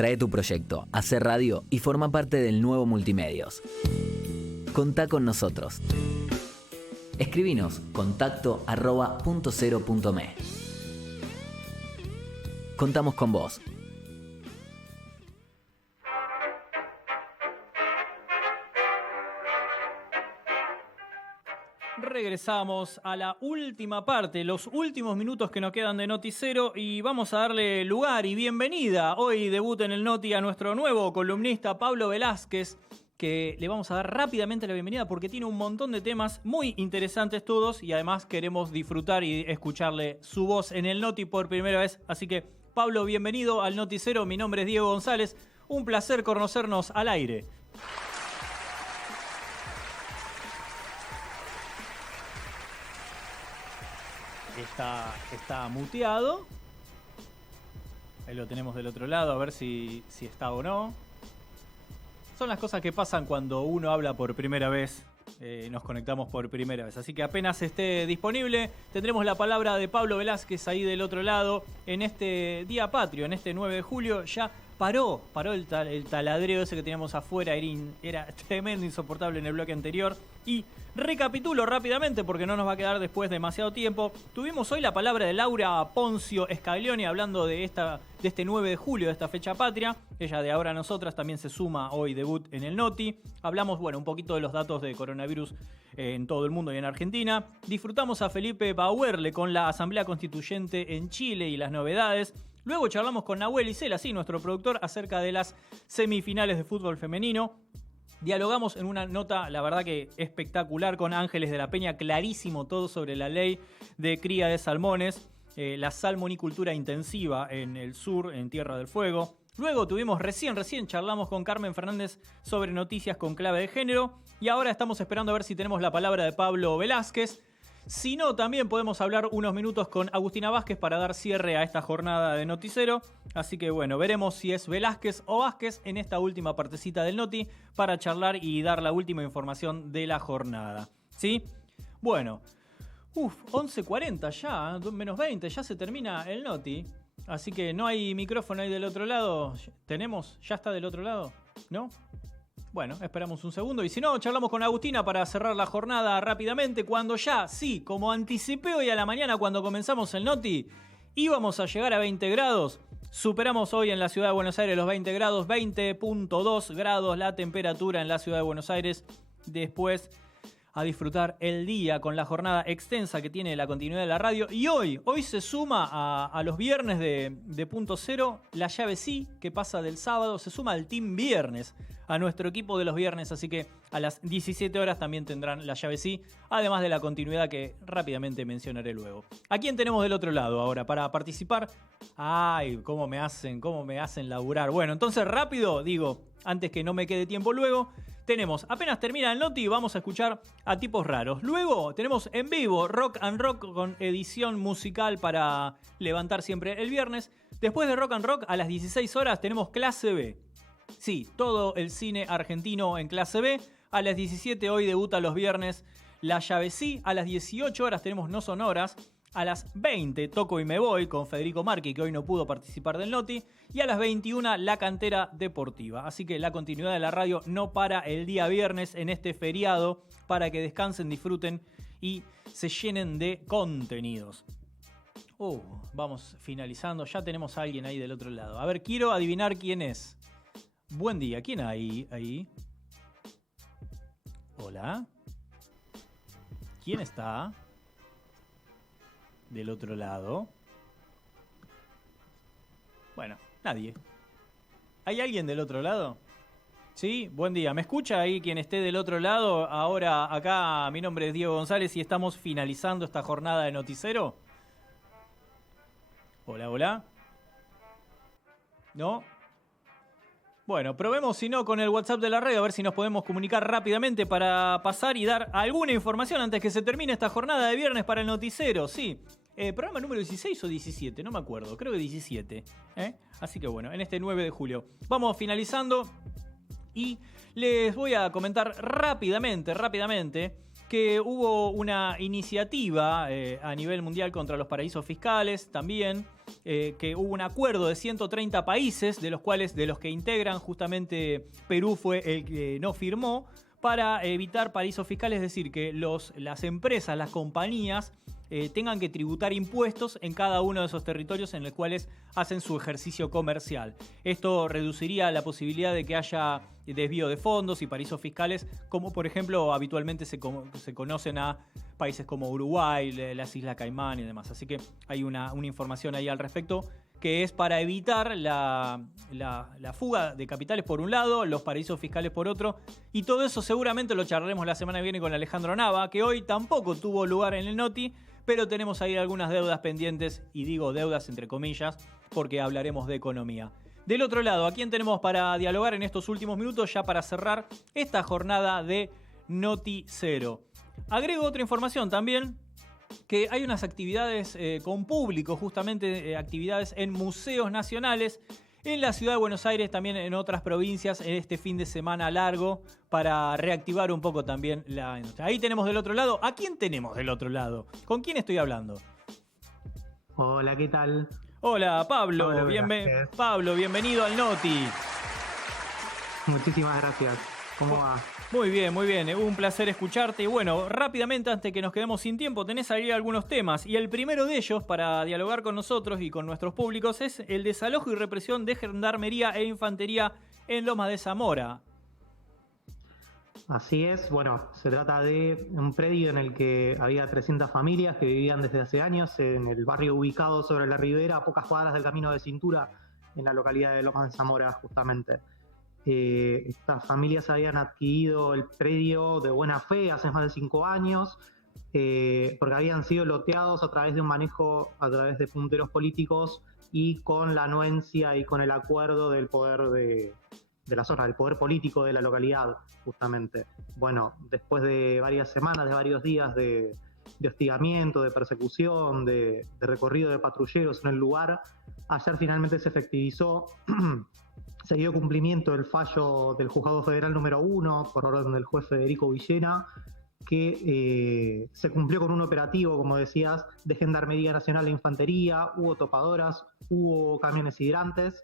Trae tu proyecto, hace radio y forma parte del nuevo Multimedios. Contá con nosotros. Escribinos contacto@puntocero.me. Contamos con vos. Regresamos a la última parte, los últimos minutos que nos quedan de Noticero y vamos a darle lugar y bienvenida. Hoy debuta en el Noti a nuestro nuevo columnista Pablo Velázquez, que le vamos a dar rápidamente la bienvenida porque tiene un montón de temas muy interesantes todos y además queremos disfrutar y escucharle su voz en el Noti por primera vez. Así que Pablo, bienvenido al Noticero. Mi nombre es Diego González. Un placer conocernos al aire. Está muteado. Ahí lo tenemos del otro lado, a ver si está o no. Son las cosas que pasan cuando uno habla por primera vez. Nos conectamos por primera vez. Así que apenas esté disponible, tendremos la palabra de Pablo Velázquez ahí del otro lado. En este día patrio, en este 9 de julio, ya paró el taladreo ese que teníamos afuera. Era tremendo, insoportable en el bloque anterior. Y recapitulo rápidamente porque no nos va a quedar después demasiado tiempo. Tuvimos hoy la palabra de Laura Poncio Scaglioni hablando de este 9 de julio, de esta fecha patria. Ella de Ahora Nosotras también se suma hoy debut en el Noti. Hablamos, un poquito de los datos de coronavirus en todo el mundo y en Argentina. Disfrutamos a Felipe Bauerle con la Asamblea Constituyente en Chile y las novedades. Luego charlamos con Nahuel Isela, sí, nuestro productor, acerca de las semifinales de fútbol femenino. Dialogamos en una nota, la verdad que espectacular, con Ángeles de la Peña, clarísimo todo sobre la ley de cría de salmones, la salmonicultura intensiva en el sur, en Tierra del Fuego. Luego tuvimos recién charlamos con Carmen Fernández sobre noticias con clave de género. Y ahora estamos esperando a ver si tenemos la palabra de Pablo Velázquez. Si no, también podemos hablar unos minutos con Agustina Vázquez para dar cierre a esta jornada de Noticero. Así que veremos si es Velázquez o Vázquez en esta última partecita del Noti para charlar y dar la última información de la jornada. ¿Sí? 11:40 ya, menos 20, ya se termina el Noti. Así que no hay micrófono ahí del otro lado. ¿Tenemos? ¿Ya está del otro lado? ¿No? Bueno, esperamos un segundo y si no, charlamos con Agustina para cerrar la jornada rápidamente cuando ya, sí, como anticipé hoy a la mañana cuando comenzamos el Noti, íbamos a llegar a 20 grados. Superamos hoy en la Ciudad de Buenos Aires los 20 grados, 20.2 grados la temperatura en la Ciudad de Buenos Aires. Después a disfrutar el día con la jornada extensa que tiene la continuidad de la radio. Y hoy se suma a los viernes de Punto Cero la llave sí que pasa del sábado, se suma al Team Viernes, a nuestro equipo de los viernes, así que a las 17 horas también tendrán la llave sí, además de la continuidad que rápidamente mencionaré luego. ¿A quién tenemos del otro lado ahora para participar? Ay, cómo me hacen laburar. Bueno, entonces rápido, antes que no me quede tiempo luego, tenemos, apenas termina el Noti, vamos a escuchar a tipos raros. Luego tenemos en vivo Rock and Rock con edición musical para levantar siempre el viernes. Después de Rock and Rock, a las 16 horas tenemos Clase B. Sí, todo el cine argentino en Clase B. A las 17 hoy debuta los viernes La Llave Sí. A las 18 horas tenemos No Sonoras. A las 20 Toco y Me Voy con Federico Marchi, que hoy no pudo participar del Noti. Y a las 21 La Cantera Deportiva. Así que la continuidad de la radio no para el día viernes en este feriado para que descansen, disfruten y se llenen de contenidos. Vamos finalizando. Ya tenemos a alguien ahí del otro lado. A ver, quiero adivinar quién es. Buen día. ¿Quién hay ahí? Hola. ¿Quién está del otro lado? Bueno, nadie. ¿Hay alguien del otro lado? Sí, buen día. ¿Me escucha ahí quien esté del otro lado? Ahora acá mi nombre es Diego González y estamos finalizando esta jornada de Noticero. Hola. ¿No? Bueno, probemos si no con el WhatsApp de la red, a ver si nos podemos comunicar rápidamente para pasar y dar alguna información antes que se termine esta jornada de viernes para el Noticero. Sí, programa número 16 o 17, no me acuerdo, creo que 17. Así que bueno, en este 9 de julio. Vamos finalizando y les voy a comentar rápidamente que hubo una iniciativa a nivel mundial contra los paraísos fiscales también. que hubo un acuerdo de 130 países, de los que integran justamente Perú fue el que no firmó, para evitar paraísos fiscales, es decir, que las empresas, las compañías tengan que tributar impuestos en cada uno de esos territorios en los cuales hacen su ejercicio comercial. Esto reduciría la posibilidad de que haya desvío de fondos y paraísos fiscales, como por ejemplo habitualmente se conocen a países como Uruguay, las Islas Caimán y demás. Así que hay una información ahí al respecto, que es para evitar la fuga de capitales por un lado, los paraísos fiscales por otro, y todo eso seguramente lo charlaremos la semana que viene con Alejandro Nava, que hoy tampoco tuvo lugar en el Noti, pero tenemos ahí algunas deudas pendientes, y digo deudas entre comillas, porque hablaremos de economía. Del otro lado, ¿a quién tenemos para dialogar en estos últimos minutos, ya para cerrar esta jornada de Noti Cero? Agrego otra información también, que hay unas actividades con público, justamente actividades en museos nacionales, en la ciudad de Buenos Aires, también en otras provincias, en este fin de semana largo, para reactivar un poco también la industria. Ahí tenemos del otro lado. ¿A quién tenemos del otro lado? ¿Con quién estoy hablando? Hola, ¿qué tal? Hola, Pablo. Pablo, Bienvenido al Noti. Muchísimas gracias. ¿Cómo va? Muy bien, muy bien. Un placer escucharte. Y bueno, rápidamente, antes que nos quedemos sin tiempo, tenés ahí algunos temas. Y el primero de ellos, para dialogar con nosotros y con nuestros públicos, es el desalojo y represión de gendarmería e infantería en Lomas de Zamora. Así es. Bueno, se trata de un predio en el que había 300 familias que vivían desde hace años en el barrio ubicado sobre la ribera, a pocas cuadras del Camino de Cintura, en la localidad de Lomas de Zamora, justamente. Estas familias habían adquirido el predio de buena fe hace más de 5 años, porque habían sido loteados a través de un manejo, a través de punteros políticos y con la anuencia y con el acuerdo del poder de la zona, del poder político de la localidad, justamente. Bueno, después de varias semanas, de varios días de hostigamiento, de persecución, de recorrido de patrulleros en el lugar, ayer finalmente se efectivizó. Se dio cumplimiento del fallo del Juzgado Federal número 1 por orden del juez Federico Villena, que se cumplió con un operativo, como decías, de Gendarmería Nacional e Infantería. Hubo topadoras, hubo camiones hidrantes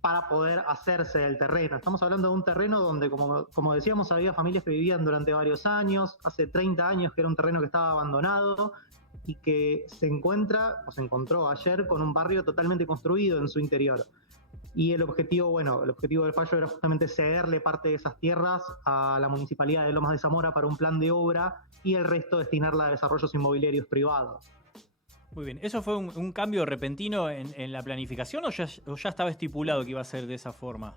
para poder hacerse del terreno. Estamos hablando de un terreno donde, como decíamos, había familias que vivían durante varios años, hace 30 años que era un terreno que estaba abandonado y que se encontró ayer con un barrio totalmente construido en su interior. Y el objetivo del fallo era justamente cederle parte de esas tierras a la Municipalidad de Lomas de Zamora para un plan de obra y el resto destinarla a desarrollos inmobiliarios privados. Muy bien. ¿Eso fue un cambio repentino en la planificación o ya estaba estipulado que iba a ser de esa forma?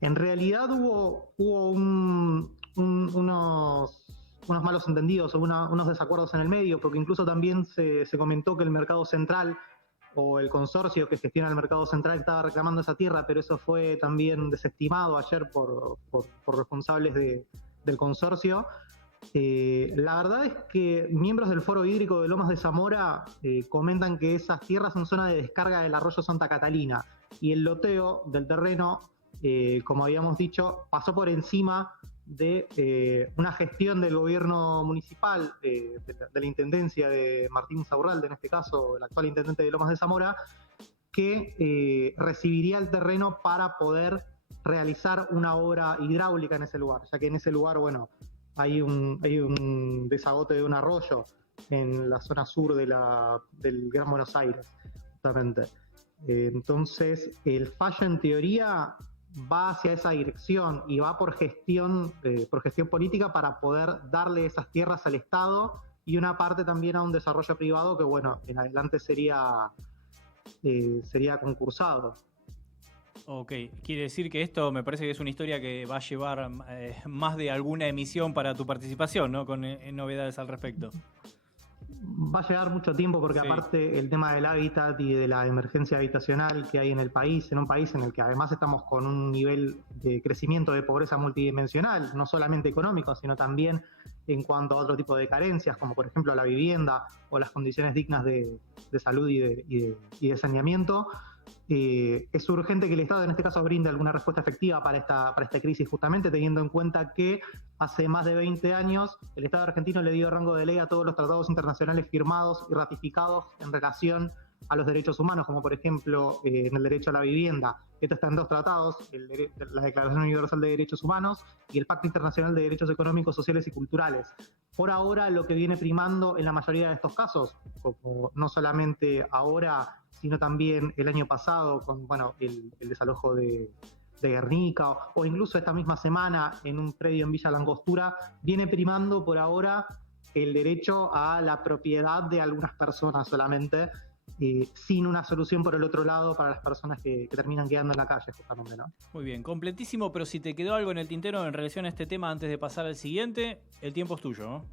En realidad hubo unos malos entendidos o unos desacuerdos en el medio, porque incluso también se comentó que el Mercado Central o el consorcio que gestiona el Mercado Central estaba reclamando esa tierra, pero eso fue también desestimado ayer por responsables del consorcio. La verdad es que miembros del Foro Hídrico de Lomas de Zamora comentan que esas tierras son zona de descarga del arroyo Santa Catalina y el loteo del terreno, como habíamos dicho, pasó por encima de una gestión del gobierno municipal, de la intendencia de Martín Insaurralde, en este caso el actual intendente de Lomas de Zamora, que recibiría el terreno para poder realizar una obra hidráulica en ese lugar, ya que en ese lugar, bueno, hay un desagote de un arroyo en la zona sur del Gran Buenos Aires, justamente. Entonces, el fallo en teoría va hacia esa dirección y va por gestión política para poder darle esas tierras al Estado y una parte también a un desarrollo privado que, bueno, en adelante sería concursado. Ok, quiere decir que esto me parece que es una historia que va a llevar más de alguna emisión para tu participación, ¿no? Con novedades al respecto. Va a llevar mucho tiempo porque sí. Aparte el tema del hábitat y de la emergencia habitacional que hay en el país, en un país en el que además estamos con un nivel de crecimiento de pobreza multidimensional, no solamente económico, sino también en cuanto a otro tipo de carencias, como por ejemplo la vivienda o las condiciones dignas de salud y de saneamiento. Es urgente que el Estado en este caso brinde alguna respuesta efectiva para esta crisis, justamente teniendo en cuenta que hace más de 20 años el Estado argentino le dio rango de ley a todos los tratados internacionales firmados y ratificados en relación a los derechos humanos, como por ejemplo en el derecho a la vivienda. Esto está en 2 tratados, la Declaración Universal de Derechos Humanos y el Pacto Internacional de Derechos Económicos, Sociales y Culturales. Por ahora, lo que viene primando en la mayoría de estos casos, como no solamente ahora, sino también el año pasado con el desalojo de Guernica, o incluso esta misma semana en un predio en Villa Langostura, viene primando por ahora el derecho a la propiedad de algunas personas solamente, sin una solución por el otro lado para las personas que terminan quedando en la calle, justamente, ¿no? Muy bien, completísimo, pero si te quedó algo en el tintero en relación a este tema antes de pasar al siguiente, el tiempo es tuyo, ¿no?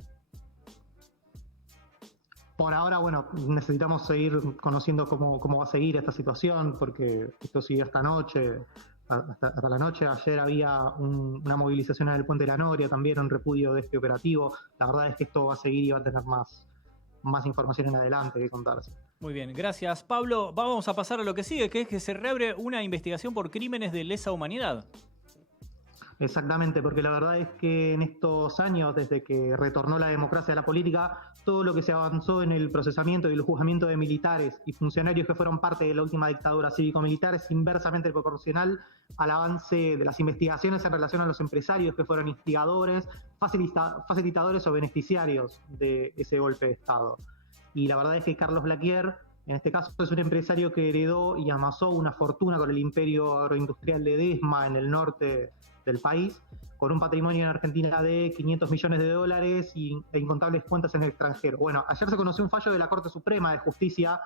Por ahora, necesitamos seguir conociendo cómo va a seguir esta situación, porque esto siguió hasta la noche. Ayer había una movilización en el Puente de la Noria, también un repudio de este operativo. La verdad es que esto va a seguir y va a tener más información en adelante que contarse. Muy bien, gracias Pablo. Vamos a pasar a lo que sigue, que es que se reabre una investigación por crímenes de lesa humanidad. Exactamente, porque la verdad es que en estos años, desde que retornó la democracia a la política, todo lo que se avanzó en el procesamiento y el juzgamiento de militares y funcionarios que fueron parte de la última dictadura cívico-militar es inversamente proporcional al avance de las investigaciones en relación a los empresarios que fueron instigadores, facilitadores o beneficiarios de ese golpe de Estado. Y la verdad es que Carlos Blaquier, en este caso, es un empresario que heredó y amasó una fortuna con el imperio agroindustrial de Desma en el norte del país, con un patrimonio en Argentina de $500 millones e incontables cuentas en el extranjero. Bueno, ayer se conoció un fallo de la Corte Suprema de Justicia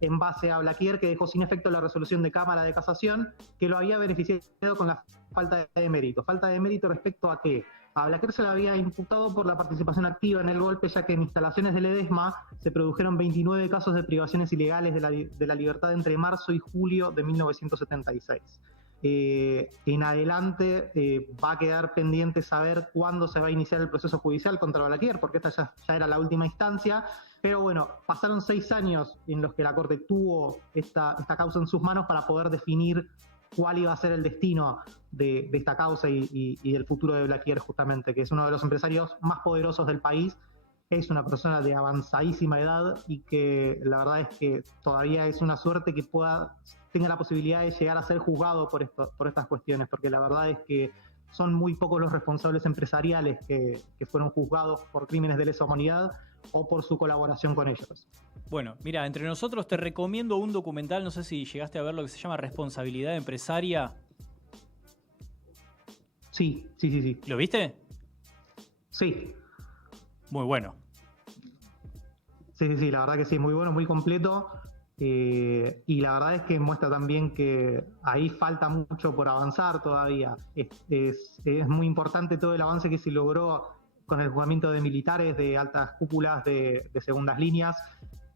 en base a Blaquier que dejó sin efecto la resolución de Cámara de Casación que lo había beneficiado con la falta de mérito. ¿Falta de mérito respecto a qué? A Blaquier se le había imputado por la participación activa en el golpe, ya que en instalaciones del EDESMA se produjeron 29 casos de privaciones ilegales de la libertad entre marzo y julio de 1976. En adelante va a quedar pendiente saber cuándo se va a iniciar el proceso judicial contra Blaquier, porque esta ya era la última instancia. Pero bueno, pasaron 6 años en los que la Corte tuvo esta causa en sus manos para poder definir cuál iba a ser el destino de esta causa y del futuro de Blaquier, justamente, que es uno de los empresarios más poderosos del país. Es una persona de avanzadísima edad y que la verdad es que todavía es una suerte que tenga la posibilidad de llegar a ser juzgado por estas cuestiones, porque la verdad es que son muy pocos los responsables empresariales que fueron juzgados por crímenes de lesa humanidad o por su colaboración con ellos. Bueno, mira, entre nosotros te recomiendo un documental, no sé si llegaste a ver lo que se llama Responsabilidad Empresaria. Sí. ¿Lo viste? Sí. Muy bueno. Sí, la verdad que sí, muy bueno, muy completo. Y la verdad es que muestra también que ahí falta mucho por avanzar todavía. Es muy importante todo el avance que se logró con el juzgamiento de militares, de altas cúpulas, de segundas líneas,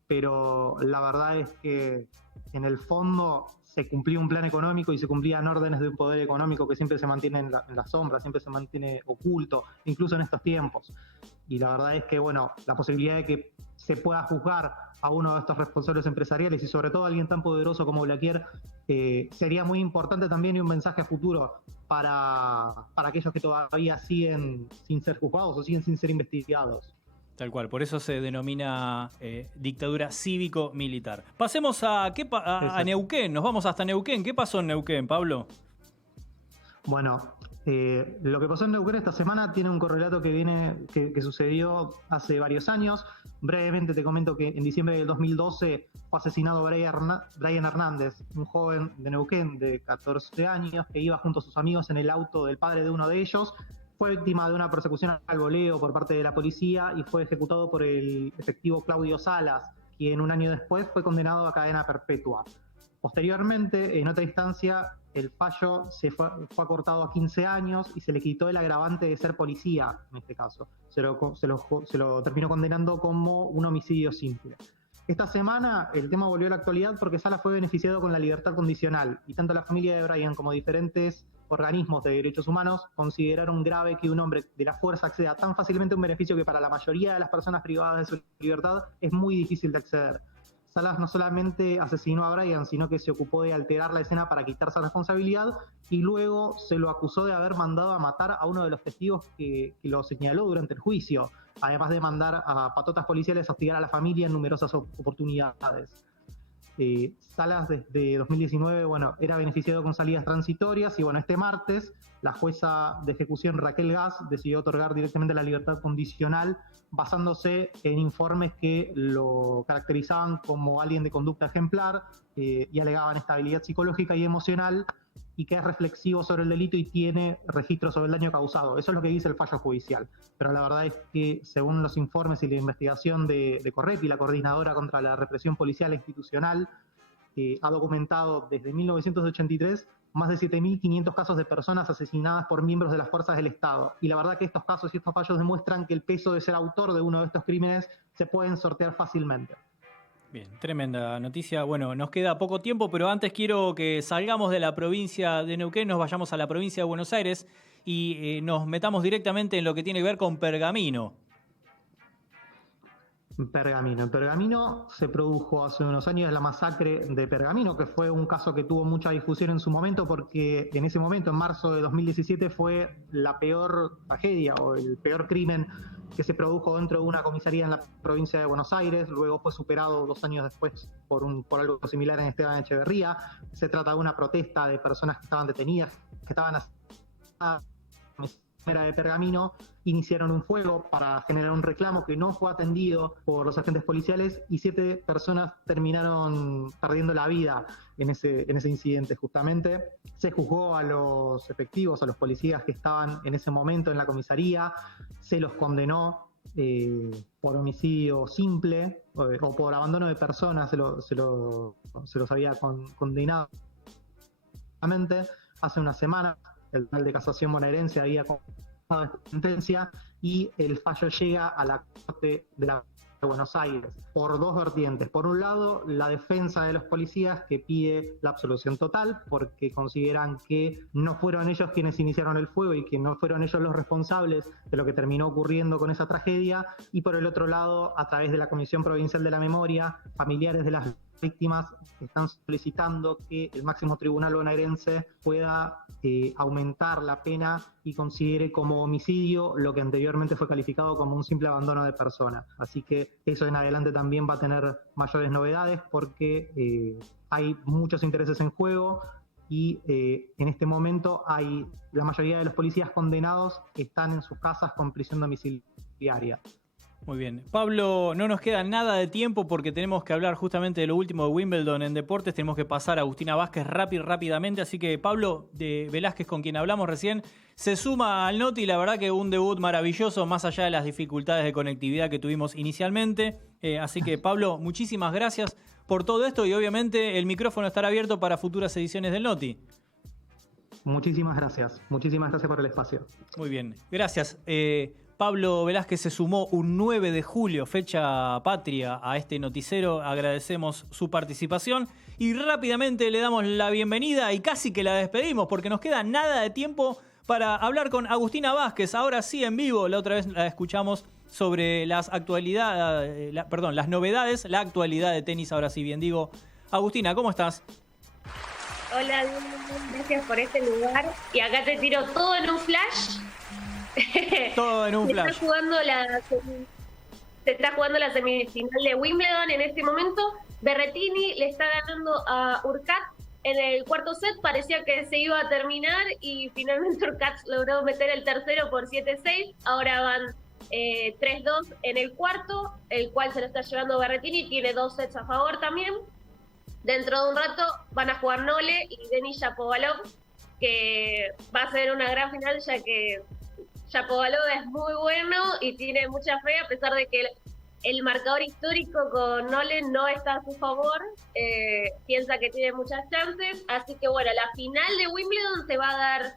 pero la verdad es que en el fondo se cumplió un plan económico y se cumplían órdenes de un poder económico que siempre se mantiene en la sombra, siempre se mantiene oculto, incluso en estos tiempos. Y la verdad es que, la posibilidad de que se pueda juzgar a uno de estos responsables empresariales y sobre todo a alguien tan poderoso como Blaquier sería muy importante también y un mensaje a futuro para aquellos que todavía siguen sin ser juzgados o siguen sin ser investigados. Tal cual, por eso se denomina dictadura cívico-militar. Pasemos a Neuquén, nos vamos hasta Neuquén. ¿Qué pasó en Neuquén, Pablo? Bueno, lo que pasó en Neuquén esta semana tiene un correlato que sucedió hace varios años. Brevemente te comento que en diciembre del 2012 fue asesinado Brian Hernández, un joven de Neuquén de 14 años que iba junto a sus amigos en el auto del padre de uno de ellos. Fue víctima de una persecución al voleo por parte de la policía y fue ejecutado por el efectivo Claudio Salas, quien un año después fue condenado a cadena perpetua. Posteriormente, en otra instancia, el fallo fue acortado a 15 años y se le quitó el agravante de ser policía, en este caso. Se lo terminó condenando como un homicidio simple. Esta semana el tema volvió a la actualidad porque Salas fue beneficiado con la libertad condicional y tanto la familia de Brian como diferentes organismos de derechos humanos consideraron grave que un hombre de la fuerza acceda tan fácilmente a un beneficio que para la mayoría de las personas privadas de su libertad es muy difícil de acceder. Salas no solamente asesinó a Bryan, sino que se ocupó de alterar la escena para quitarse responsabilidad y luego se lo acusó de haber mandado a matar a uno de los testigos que lo señaló durante el juicio, además de mandar a patotas policiales a hostigar a la familia en numerosas oportunidades. Salas desde 2019, era beneficiado con salidas transitorias y este martes la jueza de ejecución Raquel Gas decidió otorgar directamente la libertad condicional basándose en informes que lo caracterizaban como alguien de conducta ejemplar y alegaban estabilidad psicológica y emocional y que es reflexivo sobre el delito y tiene registro sobre el daño causado. Eso es lo que dice el fallo judicial. Pero la verdad es que, según los informes y la investigación de Correpi, la Coordinadora contra la Represión Policial e Institucional, ha documentado desde 1983 más de 7.500 casos de personas asesinadas por miembros de las fuerzas del Estado. Y la verdad que estos casos y estos fallos demuestran que el peso de ser autor de uno de estos crímenes se pueden sortear fácilmente. Bien, tremenda noticia. Bueno, nos queda poco tiempo, pero antes quiero que salgamos de la provincia de Neuquén, nos vayamos a la provincia de Buenos Aires y nos metamos directamente en lo que tiene que ver con Pergamino. Pergamino. En Pergamino se produjo hace unos años la masacre de Pergamino, que fue un caso que tuvo mucha difusión en su momento porque en ese momento, en marzo de 2017, fue la peor tragedia o el peor crimen que se produjo dentro de una comisaría en la provincia de Buenos Aires. Luego fue superado 2 años después por algo similar en Esteban Echeverría. Se trata de una protesta de personas que estaban detenidas, que estaban de Pergamino, iniciaron un fuego para generar un reclamo que no fue atendido por los agentes policiales y 7 personas terminaron perdiendo la vida en ese incidente justamente. Se juzgó a los efectivos, a los policías que estaban en ese momento en la comisaría, se los condenó por homicidio simple o por abandono de personas, se los había condenado. Hace una semana el Tribunal de Casación bonaerense había confirmado esta sentencia y el fallo llega a la Corte de la de Buenos Aires por 2 vertientes. Por un lado, la defensa de los policías que pide la absolución total porque consideran que no fueron ellos quienes iniciaron el fuego y que no fueron ellos los responsables de lo que terminó ocurriendo con esa tragedia. Y por el otro lado, a través de la Comisión Provincial de la Memoria, familiares de las víctimas están solicitando que el máximo tribunal bonaerense pueda aumentar la pena y considere como homicidio lo que anteriormente fue calificado como un simple abandono de persona. Así que eso en adelante también va a tener mayores novedades porque hay muchos intereses en juego y en este momento la mayoría de los policías condenados están en sus casas con prisión domiciliaria. Muy bien. Pablo, no nos queda nada de tiempo porque tenemos que hablar justamente de lo último de Wimbledon en deportes. Tenemos que pasar a Agustina Vázquez rápidamente. Así que Pablo de Velázquez, con quien hablamos recién, se suma al Noti. La verdad que un debut maravilloso, más allá de las dificultades de conectividad que tuvimos inicialmente. Así que Pablo, muchísimas gracias por todo esto y obviamente el micrófono estará abierto para futuras ediciones del Noti. Muchísimas gracias por el espacio. Muy bien, gracias. Pablo Velázquez se sumó un 9 de julio, fecha patria, a este noticiero. Agradecemos su participación y rápidamente le damos la bienvenida y casi que la despedimos porque nos queda nada de tiempo para hablar con Agustina Vázquez. Ahora sí, en vivo, la otra vez la escuchamos sobre las novedades, la actualidad de tenis, ahora sí bien digo. Agustina, ¿cómo estás? Hola, gracias por este lugar. Y acá te tiro todo en un flash. Todo en un flash. Se está jugando la semifinal de Wimbledon en este momento. Berrettini le está ganando a Urcat en el cuarto set. Parecía que se iba a terminar y finalmente Urcat logró meter el tercero por 7-6. Ahora van 3-2 en el cuarto, el cual se lo está llevando Berrettini. Tiene 2 sets a favor también. Dentro de un rato van a jugar Nole y Denis Shapovalov, que va a ser una gran final ya que Shapovalov es muy bueno y tiene mucha fe, a pesar de que el marcador histórico con Nole no está a su favor. Piensa que tiene muchas chances. Así que bueno, la final de Wimbledon se va a dar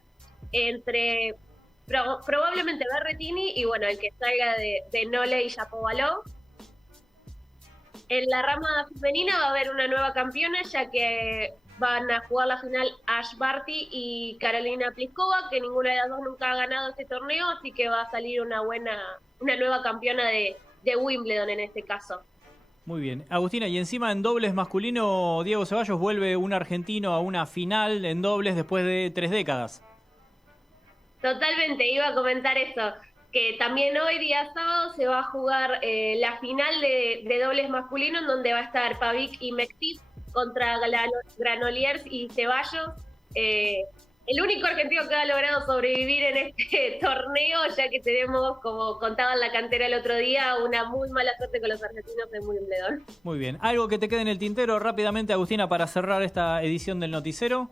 entre probablemente Berrettini y bueno, el que salga de Nole y Shapovalov. En la rama femenina va a haber una nueva campeona, ya que van a jugar la final Ash Barty y Carolina Pliskova, que ninguna de las dos nunca ha ganado este torneo, así que va a salir una nueva campeona de Wimbledon en este caso. Muy bien. Agustina, y encima en dobles masculino, Diego Ceballos vuelve un argentino a una final en dobles después de 3 décadas. Totalmente, iba a comentar eso, que también hoy día sábado se va a jugar la final de dobles masculino, en donde va a estar Pavic y Mektis contra Granollers y Ceballos. El único argentino que ha logrado sobrevivir en este torneo, ya que tenemos, como contaba en la cantera el otro día, una muy mala suerte con los argentinos en Wimbledon. Muy bien. ¿Algo que te quede en el tintero rápidamente, Agustina, para cerrar esta edición del Noticero?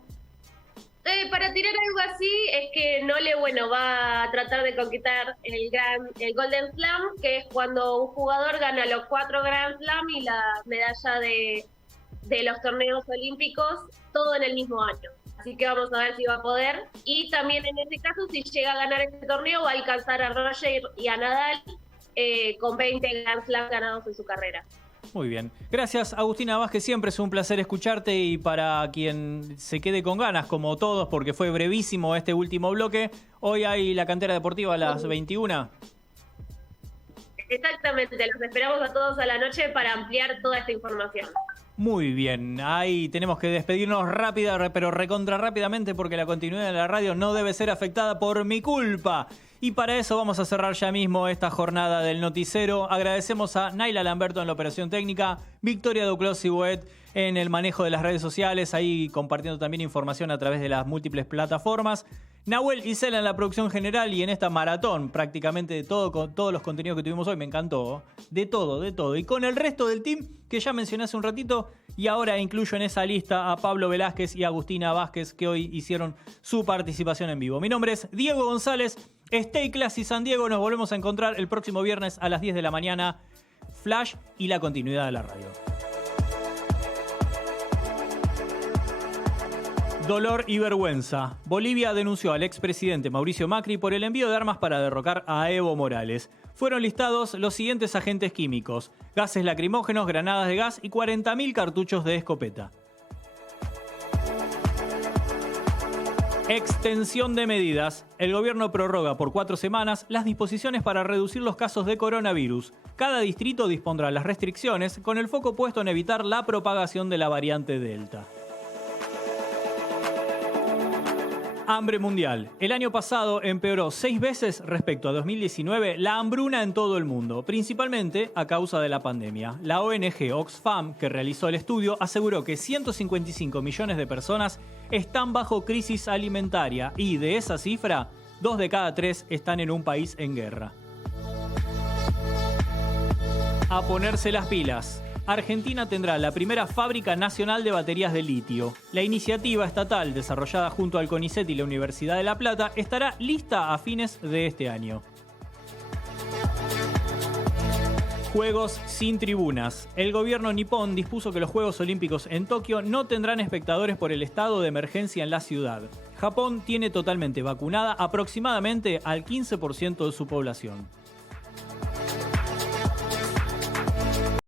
Para tirar algo así, es que Nole, va a tratar de conquistar el Golden Slam, que es cuando un jugador gana los 4 Grand Slam y la medalla de los torneos olímpicos, todo en el mismo año. Así que vamos a ver si va a poder. Y también en este caso, si llega a ganar este torneo, va a alcanzar a Roger y a Nadal con 20 Grand Slam ganados en su carrera. Muy bien. Gracias, Agustina Vázquez. Siempre es un placer escucharte, y para quien se quede con ganas, como todos, porque fue brevísimo este último bloque, hoy hay la cantera deportiva a las 21. Exactamente, los esperamos a todos a la noche para ampliar toda esta información. Muy bien, ahí tenemos que despedirnos pero recontra rápidamente, porque la continuidad de la radio no debe ser afectada por mi culpa. Y para eso vamos a cerrar ya mismo esta jornada del Noticero. Agradecemos a Naila Lamberto en la operación técnica, Victoria Duclos-Sibuet en el manejo de las redes sociales, ahí compartiendo también información a través de las múltiples plataformas. Nahuel Isela en la producción general, y en esta maratón prácticamente de todo, con todos los contenidos que tuvimos hoy, me encantó, de todo. Y con el resto del team que ya mencioné hace un ratito, y ahora incluyo en esa lista a Pablo Velázquez y Agustina Vázquez, que hoy hicieron su participación en vivo. Mi nombre es Diego González, Stay Classy San Diego, nos volvemos a encontrar el próximo viernes a las 10 de la mañana. Flash y la continuidad de la radio. Dolor y vergüenza. Bolivia denunció al expresidente Mauricio Macri por el envío de armas para derrocar a Evo Morales. Fueron listados los siguientes agentes químicos: gases lacrimógenos, granadas de gas y 40.000 cartuchos de escopeta. Extensión de medidas. El gobierno prorroga por 4 semanas las disposiciones para reducir los casos de coronavirus. Cada distrito dispondrá las restricciones con el foco puesto en evitar la propagación de la variante Delta. Hambre mundial. El año pasado empeoró 6 veces respecto a 2019 la hambruna en todo el mundo, principalmente a causa de la pandemia. La ONG Oxfam, que realizó el estudio, aseguró que 155 millones de personas están bajo crisis alimentaria, y de esa cifra, 2 de cada 3 están en un país en guerra. A ponerse las pilas. Argentina tendrá la primera fábrica nacional de baterías de litio. La iniciativa estatal, desarrollada junto al CONICET y la Universidad de La Plata, estará lista a fines de este año. Juegos sin tribunas. El gobierno nipón dispuso que los Juegos Olímpicos en Tokio no tendrán espectadores por el estado de emergencia en la ciudad. Japón tiene totalmente vacunada aproximadamente al 15% de su población.